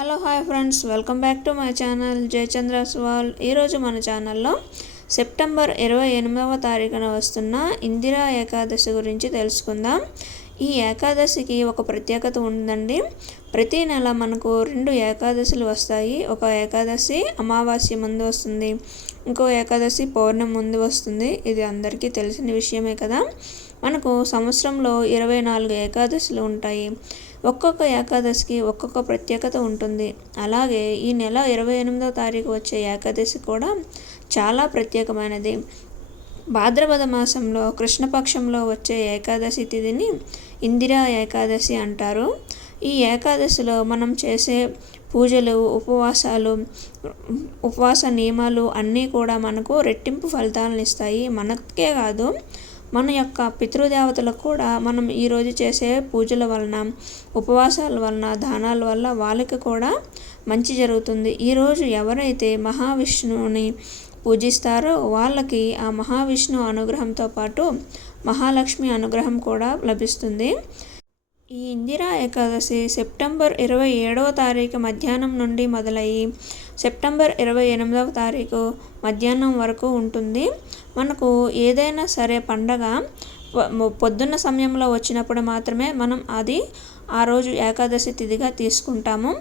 Hello hi friends, welcome back to my channel Jayachandra's world. ఈరోజు మన ఛానల్లో సెప్టెంబర్ 28వ తారీఖున వస్తున్న ఇందిరా ఏకాదశి గురించి తెలుసుకుందాం. ఈ ఏకాదశికి ఒక ప్రత్యేకత ఉందండి. ప్రతి నెల మనకు 2 ఏకాదశులు వస్తాయి. ఒక ఏకాదశి అమావాస్య ముందు వస్తుంది, ఇంకో ఏకాదశి పౌర్ణమి ముందు వస్తుంది. ఇది అందరికీ తెలిసిన విషయమే కదా. మనకు సంవత్సరంలో 24 ఏకాదశులు ఉంటాయి. ఒక్కొక్క ఏకాదశికి ఒక్కొక్క ప్రత్యేకత ఉంటుంది. అలాగే ఈ నెల 28వ తారీఖు వచ్చే ఏకాదశి కూడా చాలా ప్రత్యేకమైనది. భాద్రపద మాసంలో కృష్ణపక్షంలో వచ్చే ఏకాదశి తిథిని ఇందిరా ఏకాదశి అంటారు. ఈ ఏకాదశిలో మనం చేసే పూజలు, ఉపవాస నియమాలు అన్నీ కూడా మనకు రెట్టింపు ఫలితాలను ఇస్తాయి. మనకే కాదు, మన యొక్క పితృదేవతలకు కూడా మనం ఈరోజు చేసే పూజల వలన, ఉపవాసాల వలన, దానాల వల్ల వాళ్ళకి కూడా మంచి జరుగుతుంది. ఈరోజు ఎవరైతే మహావిష్ణువుని పూజిస్తారో వాళ్ళకి ఆ మహావిష్ణువు అనుగ్రహంతో పాటు మహాలక్ష్మి అనుగ్రహం కూడా లభిస్తుంది. ఈ ఇందిరా ఏకాదశి సెప్టెంబర్ 27వ తారీఖు మధ్యాహ్నం నుండి మొదలయ్యి సెప్టెంబర్ 28వ తారీఖు మధ్యాహ్నం వరకు ఉంటుంది. మనకు ఏదైనా సరే పండగ పొద్దున్న సమయంలో వచ్చినప్పుడు మాత్రమే మనం ఆ రోజు ఏకాదశి తిథిగా తీసుకుంటాము.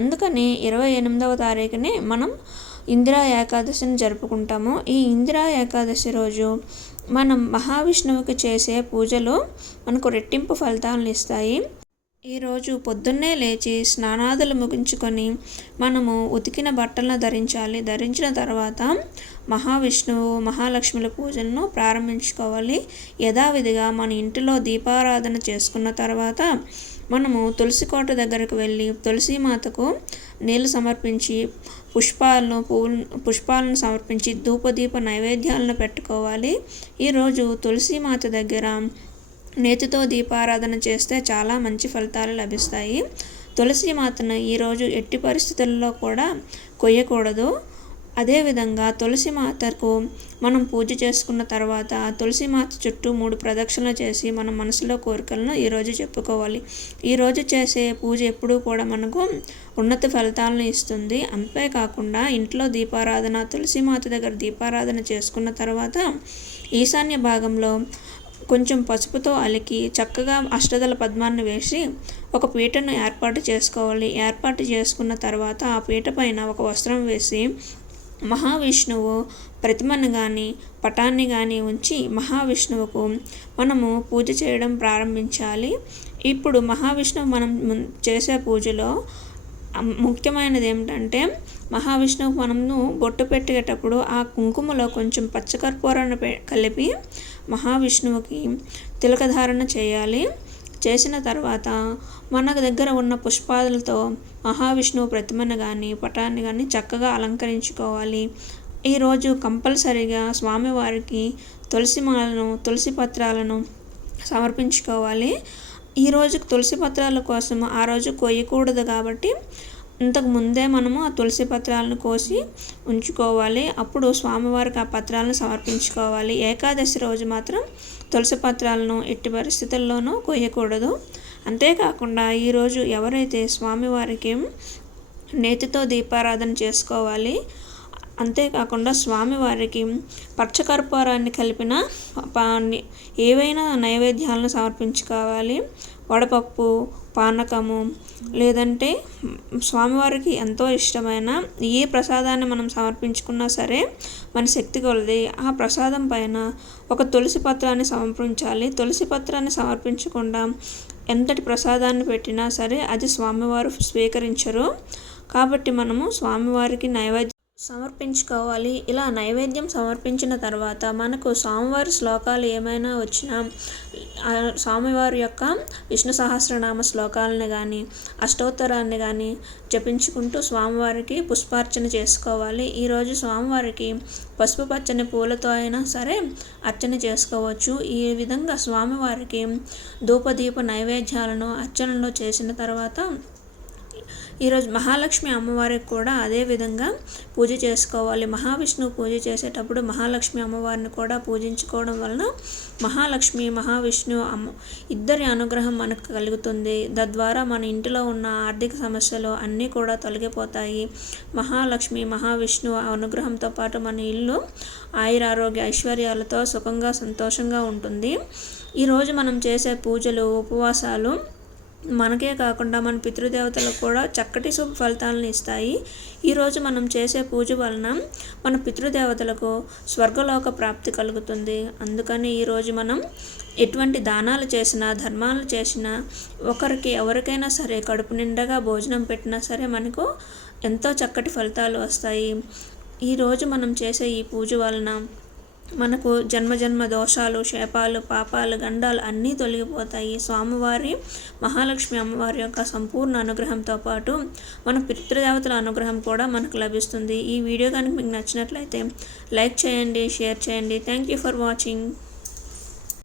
అందుకని 28వ తారీఖుని మనం ఇందిరా ఏకాదశిని జరుపుకుంటాము. ఈ ఇందిరా ఏకాదశి రోజు మనం మహావిష్ణువుకి చేసే పూజలు మనకు రెట్టింపు ఫలితాలను ఇస్తాయి. ఈరోజు పొద్దున్నే లేచి స్నానాదులు ముగించుకొని మనము ఉతికిన బట్టలను ధరించాలి. ధరించిన తర్వాత మహావిష్ణువు, మహాలక్ష్ముల పూజలను ప్రారంభించుకోవాలి. యథావిధిగా మన ఇంటిలో దీపారాధన చేసుకున్న తర్వాత మనము తులసి కోట దగ్గరకు వెళ్ళి తులసీమాతకు నీళ్ళు సమర్పించి పుష్పాలను సమర్పించి ధూపదీప నైవేద్యాలను పెట్టుకోవాలి. ఈరోజు తులసీమాత దగ్గర నేతితో దీపారాధన చేస్తే చాలా మంచి ఫలితాలు లభిస్తాయి. తులసీమాతను ఈరోజు ఎట్టి పరిస్థితుల్లో కూడా కొయ్యకూడదు. అదేవిధంగా తులసీమాతకు మనం పూజ చేసుకున్న తర్వాత తులసీమాత చుట్టూ 3 ప్రదక్షిణలు చేసి మన మనసులో కోరికలను ఈరోజు చెప్పుకోవాలి. ఈరోజు చేసే పూజ ఎప్పుడూ కూడా మనకు ఉన్నత ఫలితాలను ఇస్తుంది. అంతేకాకుండా ఇంట్లో దీపారాధన, తులసీమాత దగ్గర దీపారాధన చేసుకున్న తర్వాత ఈశాన్య భాగంలో కొంచెం పసుపుతో అలికి చక్కగా అష్టదళ పద్మాన్ని వేసి ఒక పీటను ఏర్పాటు చేసుకోవాలి. ఏర్పాటు చేసుకున్న తర్వాత ఆ పీట పైన ఒక వస్త్రం వేసి మహావిష్ణువు ప్రతిమను కానీ పటాన్ని కానీ ఉంచి మహావిష్ణువుకు మనము పూజ చేయడం ప్రారంభించాలి. ఇప్పుడు మహావిష్ణువు మనం చేసే పూజలో ముఖ్యమైనది ఏమిటంటే, మహావిష్ణువుకు మనము బొట్టు పెట్టేటప్పుడు ఆ కుంకుమలో కొంచెం పచ్చకర్పూరాన్ని కలిపి మహావిష్ణువుకి తిలకధారణ చేయాలి. చేసిన తర్వాత మన దగ్గర ఉన్న పుష్పాలతో మహావిష్ణువు ప్రతిమను కానీ పటాన్ని కానీ చక్కగా అలంకరించుకోవాలి. ఈరోజు కంపల్సరీగా స్వామివారికి తులసి మాలను, తులసి పత్రాలను సమర్పించుకోవాలి. ఈరోజు తులసి పత్రాల కోసం ఆ రోజు కొయ్యకూడదు కాబట్టి ఇంతకు ముందే మనము ఆ తులసి పత్రాలను కోసి ఉంచుకోవాలి. అప్పుడు స్వామివారికి ఆ పత్రాలను సమర్పించుకోవాలి. ఏకాదశి రోజు మాత్రం తులసి పత్రాలను ఎట్టి పరిస్థితుల్లోనూ కొయ్యకూడదు. అంతేకాకుండా ఈరోజు ఎవరైతే స్వామివారికి నేతితో దీపారాధన చేసుకోవాలి. అంతేకాకుండా స్వామివారికి పచ్చకర్పూరాన్ని కలిపిన ఏవైనా నైవేద్యాలను సమర్పించుకోవాలి. వడపప్పు, పానకము, లేదంటే స్వామివారికి ఎంతో ఇష్టమైన ఏ ప్రసాదాన్ని మనం సమర్పించుకున్నా సరే మన శక్తి కొలది ఆ ప్రసాదం పైన ఒక తులసి పత్రాన్ని సమర్పించాలి. తులసి పత్రాన్ని సమర్పించకుండా ఎంతటి ప్రసాదాన్ని పెట్టినా సరే అది స్వామివారు స్వీకరించరు. కాబట్టి మనము స్వామివారికి నైవేద్యం సమర్పించుకోవాలి. ఇలా నైవేద్యం సమర్పించిన తర్వాత మనకు స్వామివారి శ్లోకాలు ఏమైనా వచ్చినా స్వామివారి యొక్క విష్ణు సహస్రనామ శ్లోకాలను కానీ అష్టోత్తరాన్ని కానీ జపించుకుంటూ స్వామివారికి పుష్పార్చన చేసుకోవాలి. ఈరోజు స్వామివారికి పసుపు పచ్చని పూలతో అయినా సరే అర్చన చేసుకోవచ్చు. ఈ విధంగా స్వామివారికి ధూపదీప నైవేద్యాలను అర్చనలో చేసిన తర్వాత ఈరోజు మహాలక్ష్మి అమ్మవారికి కూడా అదే విధంగా పూజ చేసుకోవాలి. మహావిష్ణువు పూజ చేసేటప్పుడు మహాలక్ష్మి అమ్మవారిని కూడా పూజించుకోవడం వలన మహాలక్ష్మి మహావిష్ణువు ఇద్దరి అనుగ్రహం మనకు కలుగుతుంది. తద్వారా మన ఇంటిలో ఉన్న ఆర్థిక సమస్యలు అన్నీ కూడా తొలగిపోతాయి. మహాలక్ష్మి మహావిష్ణువు అనుగ్రహంతో పాటు మన ఇల్లు ఆయురారోగ్య ఐశ్వర్యాలతో సుఖంగా సంతోషంగా ఉంటుంది. ఈరోజు మనం చేసే పూజలు ఉపవాసాలు మనకే కాకుండా మన పితృదేవతలకు కూడా చక్కటి శుభ ఫలితాలను ఇస్తాయి. ఈరోజు మనం చేసే పూజ వలన మన పితృదేవతలకు స్వర్గలోక ప్రాప్తి కలుగుతుంది. అందుకని ఈరోజు మనం ఎటువంటి దానాలు చేసినా ధర్మాలు చేసినా ఒకరికి ఎవరికైనా సరే కడుపు నిండగా భోజనం పెట్టినా సరే మనకు ఎంతో చక్కటి ఫలితాలు వస్తాయి. ఈరోజు మనం చేసే ఈ పూజ వలన మనకు జన్మ దోషాలు శాపాలు పాపాలు గండాలు అన్నీ తొలగిపోతాయి. స్వామివారి మహాలక్ష్మి అమ్మవారి యొక్క సంపూర్ణ అనుగ్రహంతో పాటు మన పితృదేవతల అనుగ్రహం కూడా మనకు లభిస్తుంది. ఈ వీడియో కనుక మీకు నచ్చినట్లయితే లైక్ చేయండి, షేర్ చేయండి. Thank you for watching.